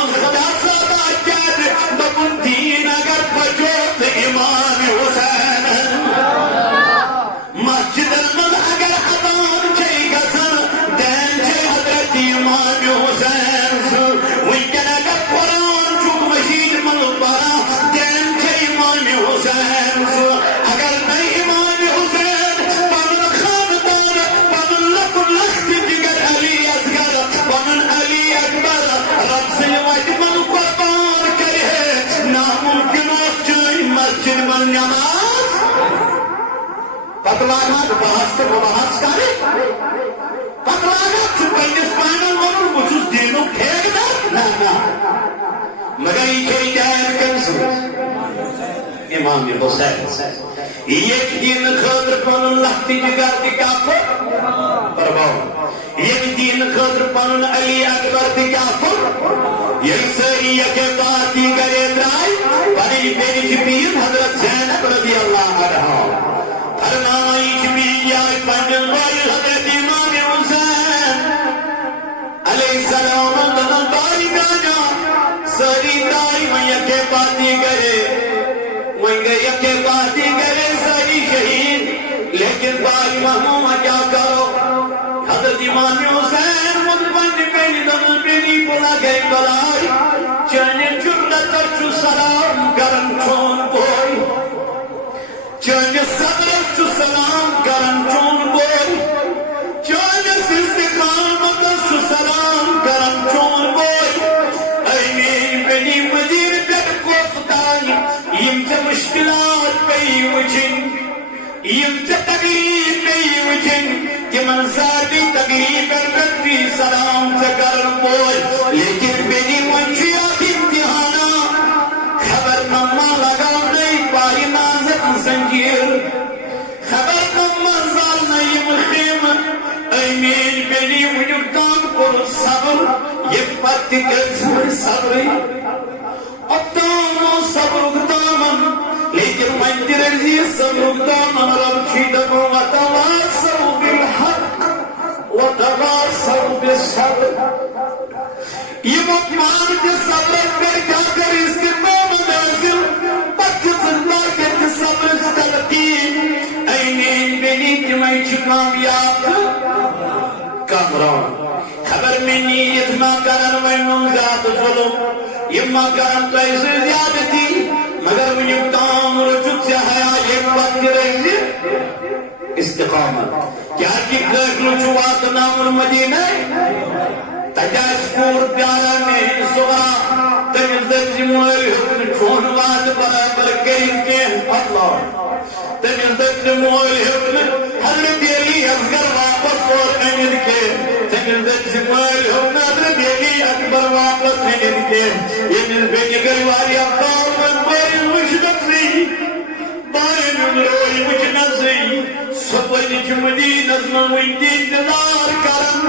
من خدا سادا کر دپن دین اگر بچو تو امام حسین مسجد من اگر اذان چھ گژھان دین چھ حضرت امام حسین ونکن اگر قرآن چھ مشید من پران دین چھ امام حسین اگر نہیں امام حسین پنن خاندان پنن لکن لخت جگر علی اصغر پنن علی اکبر رب سے وجہ من قربان کرے ناممکن مسجد من نماز پتوانا بحث تو بحث کرے پتوانا پنس پانن ون بس دینک ٹھیک دار نا مگر یہ جائز کم امام حسین یہ دین خاطر پنن لخت جگر کیا پرواہ یہ دین خاطر پنن علی اکبر کیا یہ ساری یکے باتی کرے درائی پنی میری پیر حضرت زینب رضی اللہ عنہ فرمائی بھی آئی پنجل بائی حضرت امام حسین علیہ السلام دن بائی گانا ساری دائی میں یکے باتی کرے ساری شہید لیکن بائی محمومہ کیا کرو حضرت امام حسین من پنج پہنی دن پہنی بلا گئی بلائی چانے جرلت چو سلام کرن چون بوئی چانے صدر چو سلام کرن چون بوئی چانے استقامت چو سلام کرن چون بوئی اینین بنی مدیر پر کوفتائی یم چا مشکلات پئی وچن یم چا تقریب پئی وچن تمن ساری تقریب پر بچی سلام چا کرن بوئی لیکن بنی منشیا امتحانا خبر مما لگاو نہیں پائی نازک زنجیر خبر مما زال نہیں مخیم ایمین بنی ونکتان پر صبر یہ پتی کر صبری اتامو صبر اگتامن لیکن منجر ارزی صبر اگتامن رب چیدکو وتواصو بالحق وتواصو بالصبر یہ مطمان کے صبر پر کیا کر اس کے نام نازل پکی زندہ کے صبر تلقین اینین بنی کہ میں کامیاب کامران خبر میں نیت ما کرن ونم ذات ظلم یہ ما کرن تو ایسے زیادتی مگر من یکتام رجت سے حیا ایک پکی رہی استقامت کیا کی گھر رجوات نام المدینہ تجاشپور پیارا میں صغرا تمزد جمعی حکم چون واد برابر کریم کے اللہ تمزد جمعی حکم حضرت علی اصغر واپس اور امید کے تمزد جمعی حکم حضرت علی اکبر واپس امید کے یہ نسبت گریواری اقام من باری مشدق سی باری من روی مجنب سی سبوی جمدی نظم ویدی انتظار کرن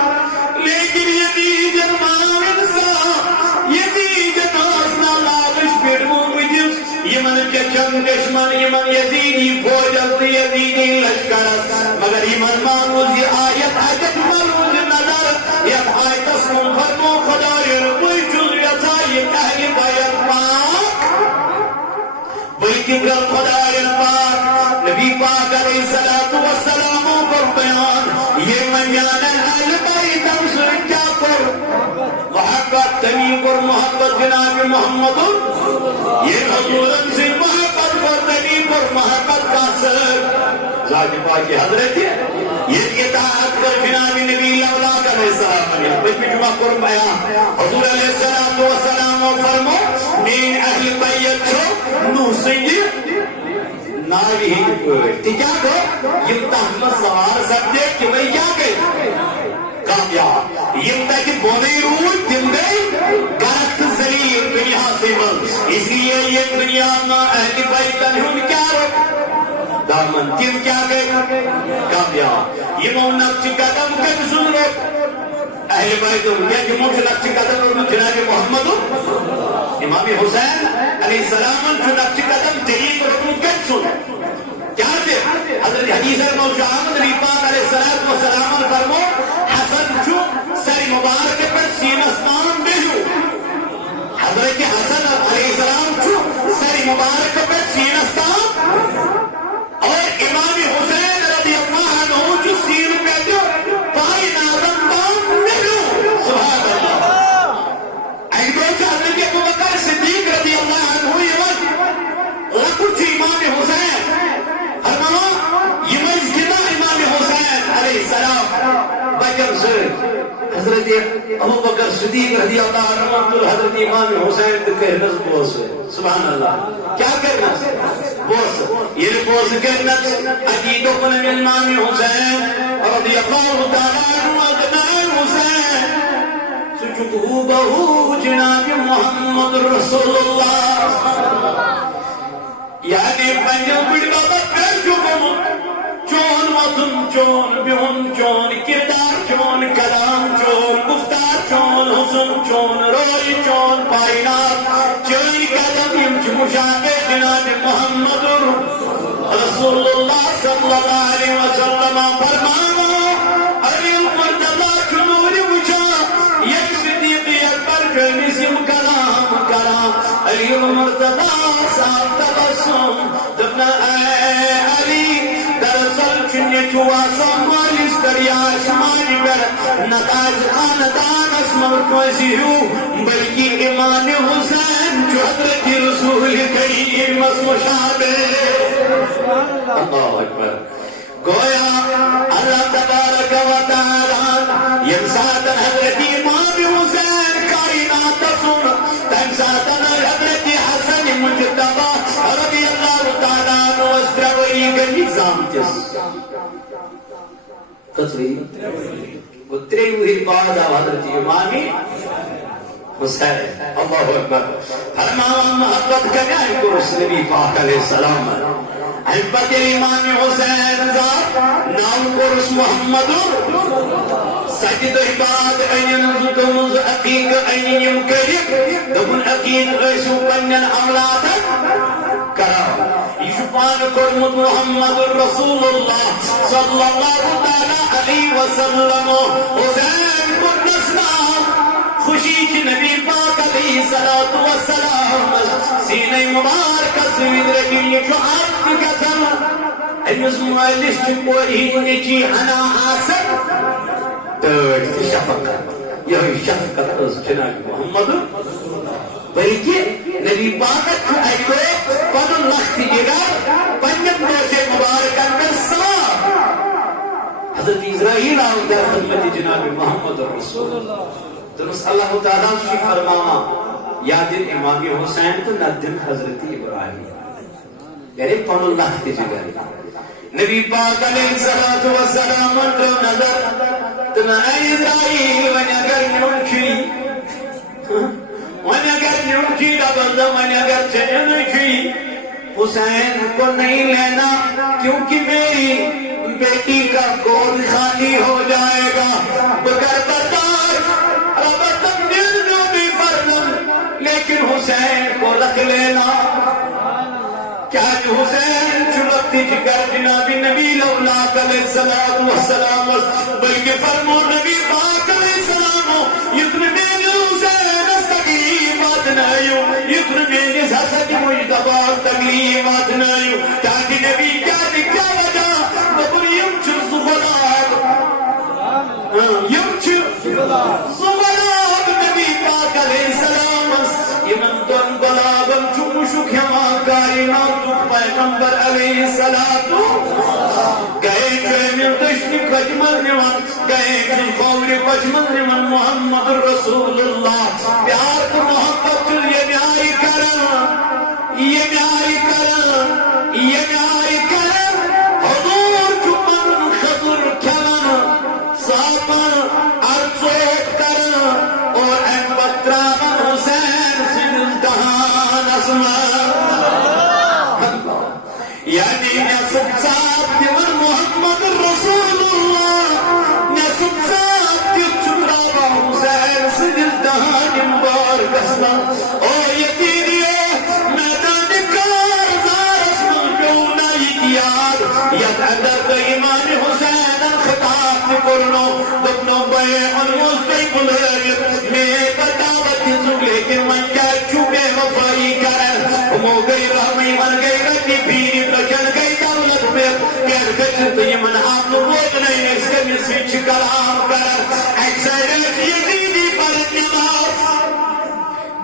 لیکن یزید المام انسان یزید ناسنا لابش بیرمو بجس یمن چچم دشمن یمن یزیدی فوجت یزیدی لشکرت مگر یمن مانوزی آیت حجت ملوز نظر یک آیت اسمون فرمو خدای ربوی جز یسائی اہل بیت پاک بلکہ گر خدای پاک نبی پاک علیہ السلام پر بیان یہ منیان اہل بیت کیا پر محبت تمیم پر محبت جناب محمد یہ حضور سے محبت پر تمیم پر محبت کا سر ذات پاک حضرت یہ اطاعت کر جناب نبی الاولاک علیہ السلام بچ میں جمعہ پر بیان حضور علیہ السلام فرمو مین اہل بیت چھو نو سنگی ناوی ہی پوٹی کیا کو یہ تحمد سوار سکتے کہ وہ کیا کہ کامیاب یہ تک بولی روح تم گئی گرخت زلیر دنیا سے مل اس لیے یہ دنیا میں اہل بیت انہوں کیا رکھ دامن تم کیا گئے کامیاب یہ مونک چی قدم کن سن رکھ اہل بیت یہ مونک چی قدم جناب محمد امام حسین علیہ السلام چنک چی قدم دلیل رکھن کن سن کیا دے حضرت حدیث موجود نبی پاک علیہ السلام فرمو حسن جو سری مبارک پر سینستان بیجو مبارک پہ سینستان اور امام حسین رضی اللہ عنہ جو سین پہ جو پائی نازم بام ملو سبحان اللہ ایدو چاہتے کہ ابو بکر صدیق رضی اللہ عنہ یہ لکھت امام حسین ہرمانا یہ مجھگنا امام حسین علیہ السلام بکر سے حضرت ابو بکر صدیق رضی اللہ عنہ حضرت امام حسین تو کہنا بوس سبحان اللہ کیا کرنا بوس یہ بوس کرنا عقید من امام حسین رضی اللہ تعالی عنہ ادنان حسین سجدہ بہو جناب محمد رسول اللہ یعنی پنجل بڑی بابا کر چکم چون وطن چون بیون چون کردار چون کلام چون گفتار چون حسن چون روی چون پائنات چون قدم یمچ مشاہدے جناب محمد رسول اللہ صلی اللہ علیہ وسلم فرمانا علی المرتضی چنور وچا یک صدیق اکبر جنسیم کلام کلام علی المرتضی صاحب تبسم دبنا اے علی دراصل چنی چواسا مالیس دریا شمانی پر نتاج خاندان اسمم کوزیو بلکہ امام حسین جو حضرت رسول کریم اسم شابے اللہ اکبر گویا اللہ تبارک و تعالی یمساتن حضرت امام حسین کائنات سن تمساتن حضرت حسن مجتبہ رضی اللہ تعالیٰ عنہ اسدروری کا نظام تس قطری اتری ہوئی بعد حضرت امام حسین اللہ اکبر فرماؤں محبت کنائیں کو رسول نبی پاک علیہ السلام حبت امام حسین ذات نام قرص محمد سجد عباد این زدوز عقیق این یمکرک دبن عقیق ایسو پنن اولاد کرا یشپان کرمت محمد رسول اللہ صلی اللہ علیہ وسلم حسین کو نسلام خوشی کی نبی پاک علیہ السلام سینہ مبارک سوید رکھیں جو آپ کی قسم انیس موالیس چکوری نیچی انا آسر ترد کی شفقت یہ شفقت از جناب محمد بلکہ نبی پاکت کو ایکو پدن لختی جگر پنجت موسے مبارک اندر سلام حضرت اسرائیل آؤں در خدمت جناب محمد رسول اللہ درست اللہ تعالیٰ شی فرماما یا دن امام حسین تو نہ دن حضرت ابراہیم یعنی پن اللہ کی جگہ نبی پاک علیہ السلام کو نظر تم اے اسرائیل ونگر نمکی ونگر نمکی دبند ونگر چنکی حسین کو نہیں لینا کیونکہ میری بیٹی کا گود خالی ہو جائے گا بکر بردار ربطم دل جو بھی فردم لیکن حسین کو رکھ لینا کیا حسین چلکتی جگر جنابی نبی لولاک علیہ السلام بلکہ فرمو نبی پاک علیہ السلام یتن میں حسین استقیمات نائیو یتن میں حسد مجدبات تقلیمات نائیو تاکہ نبی کیا وجہ نبی یمچر صفلات یمچر صفلات نبی پاک علیہ السلام یمن دن بلابم چمشو کھیما کائنات پیغمبر علیہ السلام گئے جو دشت کجمل نمان گئے جو خوری کجمل نمان محمد رسول اللہ پیار کو محبت یہ میاری کرن یہ میاری کرن یہ میاری کرن حضور چپن خطر کھلن ساپن ارچوک کرن اور احمد ترابن حسین سنزدہان اسمان یعنی نسب صاحب دیون محمد رسول اللہ نسب صاحب دی چنرابا حسین سنزدہان مبارک اسمان او یتیریے میدان کارزار اسمان پیونائی کیاد ید اندر امام حسین خطاب کرنو دبنو بے انوز بے بلیت میں بتاوت زگلے کے من کیا چوبے وفائی کرن ہمو گئی رہا کلام کرن ایک سائڈ یزیدی پر نماز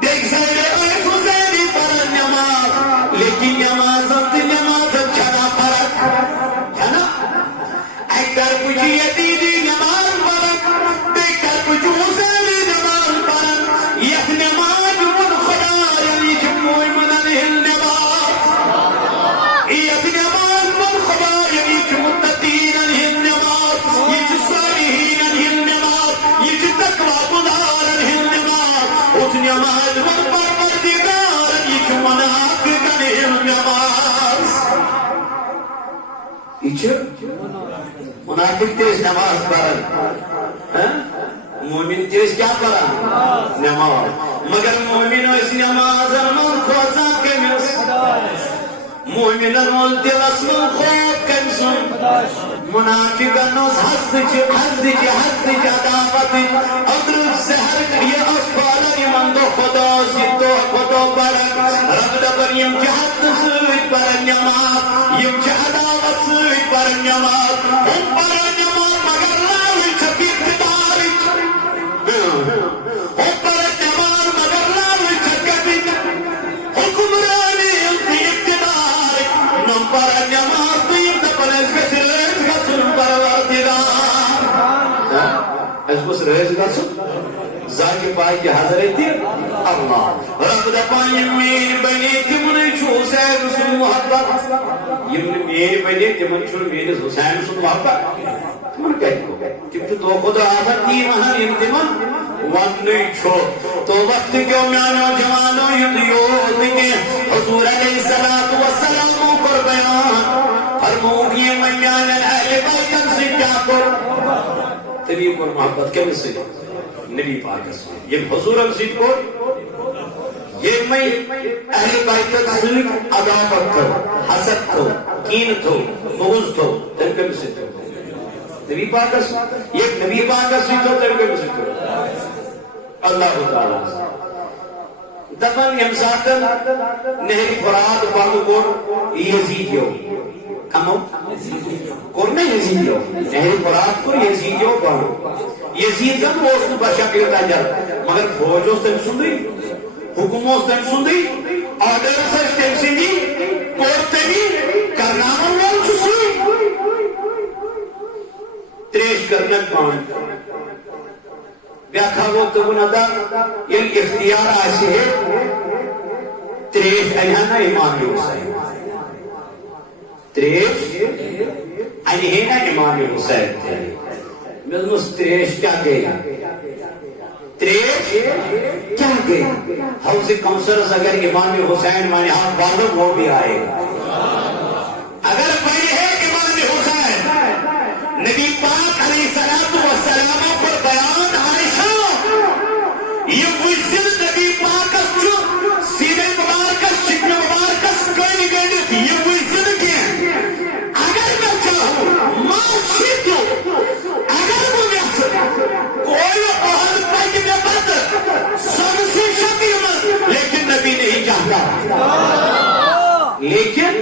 دیکھ سائڈ حسینی پر نماز لیکن نماز چھنا فرق چھنا ایک طرف یزیدی نماز پڑھن دیکھ طرف حسینی نماز پڑھن یک نماز من خدا یعنی مومنن ہل نماز یک نماز من خدا یعنی متقینن ہل نماز یک صالحینن ہل نماز یک تقوی گزارن ہل نماز اس نماز من پروردگارن یک منافقن ہل نماز منافق تیز نماز پڑھن مومن تیز کیا پڑھن نماز مگر مومن اس نماز من کھوچا کمس مومن مول دلس من خوف کمسن منافقن اس حسد عداوت اضرب سحر یہ اصفال من دو خدا سیدو خدا برن رب دبر یم جہد سوید برن نماز یم عداوت سوید برن نماز ہم برن نماز مگر لاوی چھپی اقتداری ہم برن نماز مگر لاوی چھکبی حکمرانی اقتداری نم برن نماز دیم دپنس گسن پروردگار اس کو رئیس گسن ذاکی پائی کی حضرت اللہ رب دپان یم میر بنی تمن چھو حسین سن محبت یم میر بنی تمن چھو میر حسین سن محبت تمن کہو تم چھو دو خدا آفت تی مہن یم تمن ونی چھو تو وقت کیوں میانو جوانو یدیو دیکھیں حضور علیہ السلام پر بیان فرموگی میان اہل بیتن سے کیا کر تبھی پر محبت کیوں سے نبی پاک سے یہ حضور امسید کو یہ میں اہل بیت صرف عداوت تھو حسد تھو کین تھو بغض تھو تنکہ مسید تھو نبی پاک سے یہ نبی پاک سے تھو تنکہ مسید تھو اللہ تعالیٰ دفن یمساتن نہر فراد باندکور یزیدیو کمو کرنے یزیدیو نہر فراد کر یزیدیو باندو یزید زن روشن بشکل تجر مگر فوجوز تم سندی حکوموز تم سندی آدر سج تم سندی کورتنی کرنامن وال چسی تریش کرنک باند بیاکھا وقت بنادا یہ اختیار آسی ہے تریش انہانا امام حسین تریش انہانا امام حسین مزمس تریش کیا گئی تریش کیا گئی حوض کونسلز اگر امام حسین مانے ہاں والوں وہ بھی آئے گا اگر پہلے ہے امام حسین نبی پاک علیہ السلام پر بیان عائشہ یہ وزن نبی پاک جو سینے مبارکس شکل مبارکس کوئی نگڑی تھی یہ وزن کیا اگر میں چاہوں ماں شیطو اگر وہ نیسر کوئی احد پاک میں بات سب سے شبی من لیکن نبی نہیں چاہتا لیکن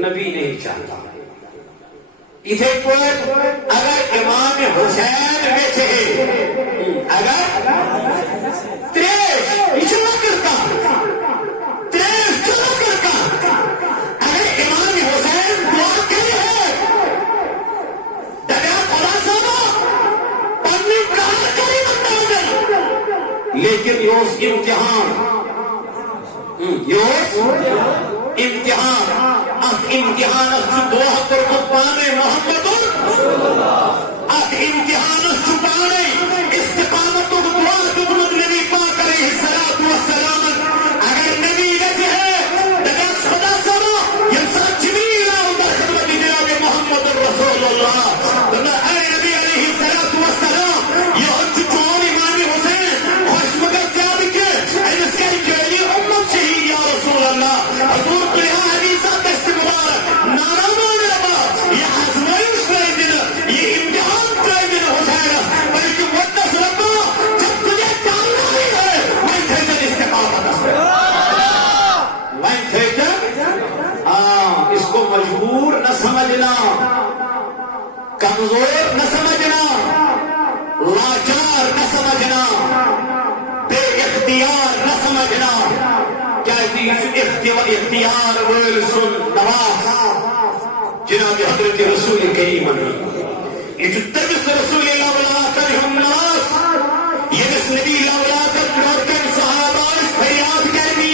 نبی نہیں چاہتا اسے پر اگر امام حسین میں سے اگر تریش چلو کرتا تریش چلو کرتا اگر امام حسین دعا کری ہے دریا خدا سانا پنی کار کری مندازل لیکن یوس امتحان امتحان امتحان دعا پر مطبانے محمد امتحان چھپانے استقامت دعا دعا نبی پاک علیہ السلام اگر نبی رضی ہے دگاس خدا سنو یہ سب جمیل در خدمت جناب محمد رسول اللہ اے نبی علیہ السلام یہ حج چون امام حسین خوش مگر زیاد کے این اس کے جیلی امت شہید یا رسول اللہ حضور قلعہ حدیثہ دست مبارک نانا مانے ربا یہ حضمائش کرائی دینا یہ امتحان کرائی دینا حسین بلکہ ودس ربا جب تجھے ڈالنا ہی ہے میں تھیجن استقامت اسے میں تھیجن اس کو مجبور نہ سمجھنا کمزور نہ سمجھنا نسمجنا کیا اختیار ویل سن نواز جناب حضرت رسول کریم یہ تمس رسول اللہ کریم نواز یمس نبی اللہ کر صحابہ فریاد کرنی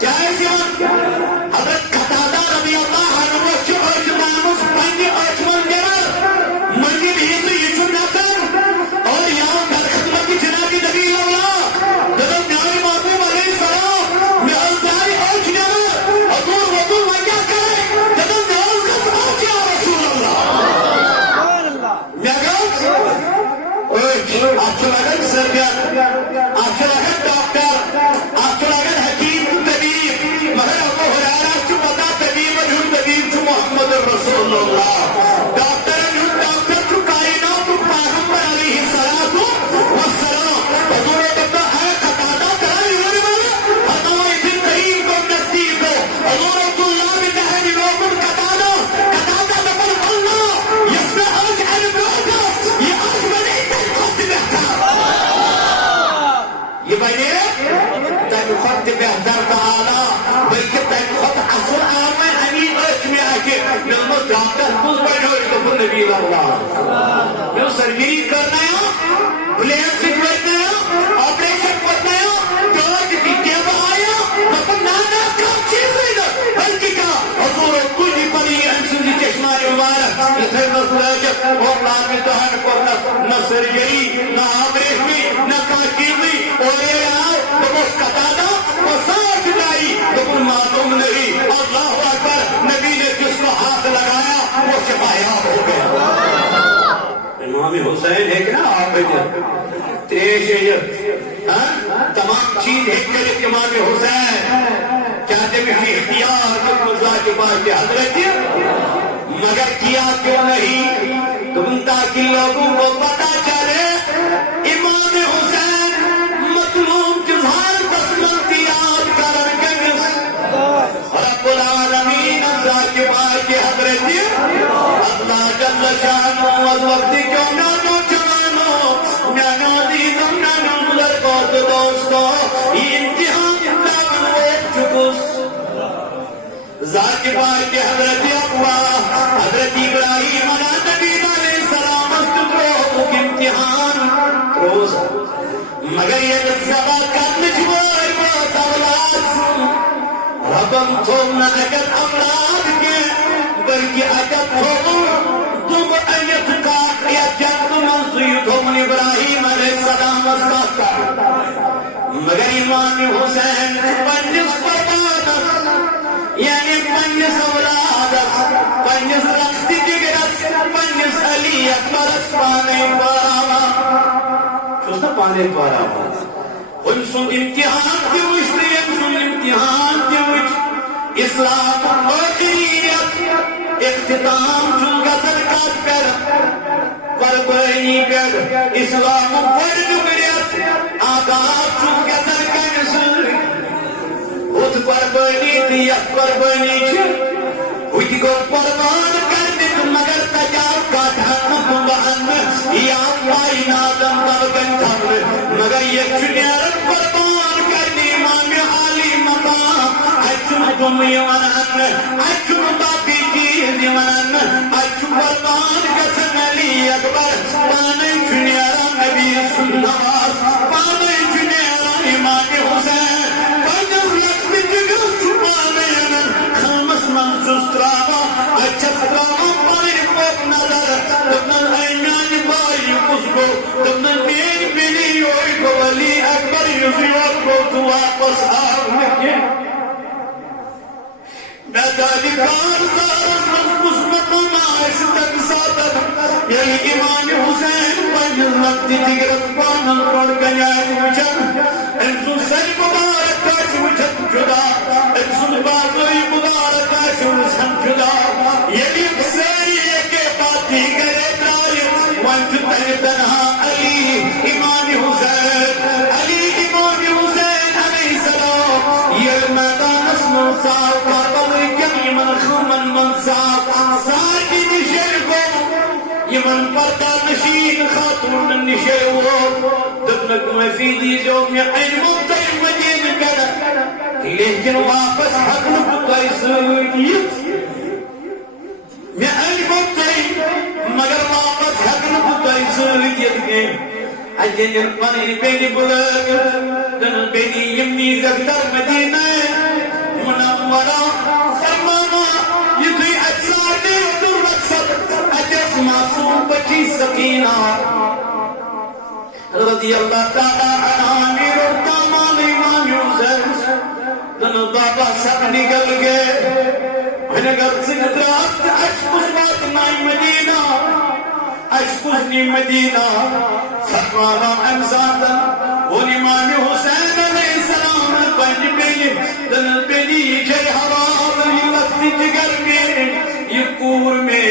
جائز حضرت قتادہ رضی اللہ عنہ اجمامس پنہ اجمن دور مجھے بھی یہ نکر اور یہاں در خدمت جناب نبی اللہ جب میارے محبوب علیہ السلام میں ازدائی اج نور حضور وضو وجہ کرے جب نیاز کا سماچ یا رسول اللہ میں گاؤں آپ کو لگن سرگن آپ کو لگن ڈاکٹر آپ کو لگن حکیم طبیب مگر ابو حرارہ کو پتا طبیب جن طبیب جو محمد رسول اللہ ڈاکٹر جن ڈاکٹر جو کائنات کو پیغمبر علیہ السلام حضور بابا ہے قتادہ کرا یہ والا حضور ابن کریم کو نزدیک ہو حضور عبداللہ بن نہر لوگن قتادہ بن اللہ اس میں آج علم ہوگا یہ آج بنے خط بہتر یہ بنے خط بہتر تعالی بلکہ تین خط اصل آمیں امین اچ میں آکے نلمہ ڈاکٹر کس بڑھوئی تو نبی اللہ میں سرگیری کرنا ہے بلین سے کرنا ہے آپریشن کرنا ہے جوج بھی کیا آیا مطلب نانا کام چیز نہیں دا بلکہ کہا حضور کلی پری انسان دی چشمانی مبارک یہ تھے مسلاجت اور لامی دہن کرنا نہ سرگیری نہ آپریشن نہ کاچیزی اور یہ آؤ تو بس قتادہ وہ ساتھ جائی لیکن معلوم نہیں اللہ اکبر نبی نے جس کو ہاتھ لگایا وہ شفایاب ہو گیا امام حسین ہے کہ نا آپ تریش ہے تمام چیز ایک کرے امام حسین چاہتے بھی ہم اختیار مطلع کے پاس کے حضرت مگر کیا کیوں نہیں تم تاکہ لوگوں کو پتا چلے امام حسین مظلوم جزان بسمنتی یاد کرن کنس رب العالمین اللہ کے پاس کے حضرت اللہ جل شانو از وقت کیوں نانو جوانو نانو دیدم نانو ملرکوت دوستو یہ امتحان دامن ویت چکس ذات کے پاس کے حضرت اقوا حضرت ابراہیم علیہ نبی علیہ السلام استدروک امتحان روز مگر یہ سبا کرنے چھوڑ باس اولاد سن ربم تم نہ اگر اولاد کے بلکہ اگر تم ایت کا یا جنت منصیت من ابراہیم علیہ السلام استاتا مگر امام حسین پنجس پربادت یعنی پنجس اولادت پنجس رخت دگرت پنجس علی اکبرت پانے پاراما چھوستا پانے پاراما ان سن امتحان کی وشتی ان سن امتحان کی وشت اسلام آخریت اختتام چون گزر کات پر قربانی پر اسلام پر نبریت آداب چون گزر کنسل خود قربانی دیت قربانی ہوئی کو قربان کر دیت مگر تجاب کا دھن بہن یا پائی نادم طبقن تھن مگر یہ چنیارت قربان کرنی امام عالی مقام اچھم تم یمنن اچھم باقی چیز یمنن اچھم قربان کسن علی اکبر پانے چنیارا نبی سنواز پانے چنیارا امام حسین پنجر لکھ جگہ چھپانے ینن خامس منزوز تراما اچھت تراما پانے پوک نظر تبنن اینانی بائی کسکو تبنن مین ملی ہوئی کو ولی اکبر یزیوت کو تو واپس آگے ندالی کارزار من قسمت نائش تک ساتر یلی امام حسین پنجل وقت تگرت پانل روڑ کنیائی وچن انسو سج مبارک کاش وچن جدا انسو بازوی مبارک کاش وچن جدا یلی بسری ایک باتی کرے درائی وانچ تنہا علی امام حسین علی امام حسین علیہ السلام یہ میدان اسم صاحب کا من خمن من صاحب سارکی نشے کو یہ من پردہ نشین خاتون نشے وہ دوپنک معافی دیزیو میں علم تر مدینہ کرا لیکن واپس حق نکتائی سوئیت میں علم تر مگر واپس حق نکتائی سوئیت گئے اجنر پانی بینی بلغت دن بینی یمنی زکتر مدینہ منورہ فرمانا یہ کوئی اجزار نے در رکھت اجز معصوم بچی سکینہ رضی اللہ تعالی عنہ امیر الدامان امام یوسف دن بابا سب نکل گئے انگر سنگترات اشکس بات نائی مدینہ اشکسنی مدینہ فرمانا امزادا وہ امام حسین علیہ السلام پنج بینی دن بینی جے حرام یہ وقت جگر میں یہ کور میں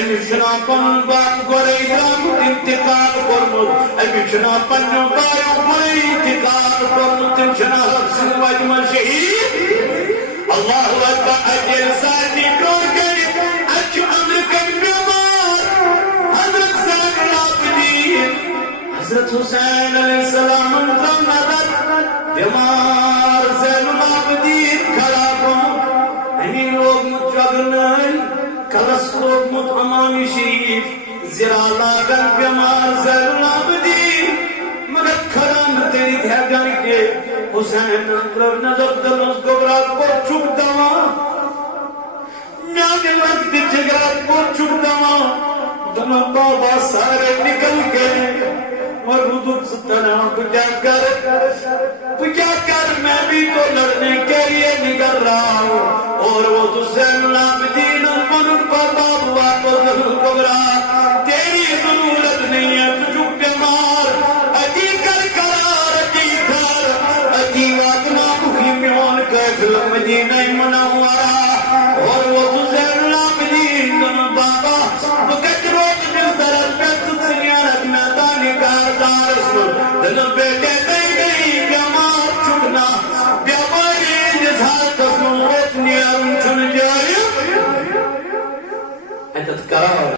امیشنا پن باپ گوری دام انتقال کرمت امیشنا پن باپ گوری انتقال کرمت تمشنا حفظ وجمع شہید اللہ اکبر اجل ساتھی ٹور گئی اچھو امر کن بیمار حضرت زین العابدین حضرت حسین علیہ السلام انترم نظر بیمار زین العابدین کھڑا کن ہمیں لوگ متجگنن کلس لوگ مت امامی شریف زرا لاغن بیمار زین العابدین مگر کھڑان تیری دھیگن کے حسین انترم نظر دلوز گبرات کو چھک دوا میاں وقت جگرات کو چھک دوا دم بابا سارے نکل گئے مرودت ستنا پجا کر میں بھی تو لڑنے کے لیے نکل رہا ہوں اور وہ تو زین العابدین منن پر باب واپس گبرا تیری ضرورت نہیں ہے تجھو بیمار اجی کر قرار اجی کر اجی واتنا مخی میون کیفل مدینہ منورہ اور وہ تو زین العابدین دن بابا بکت روز بستر البیت سنیارت میدان کاردار اسم دن بیٹے دے گئی بیمار چھکنا بیماری جزار قسم روچنی ارم چھن جائے ایتت کرا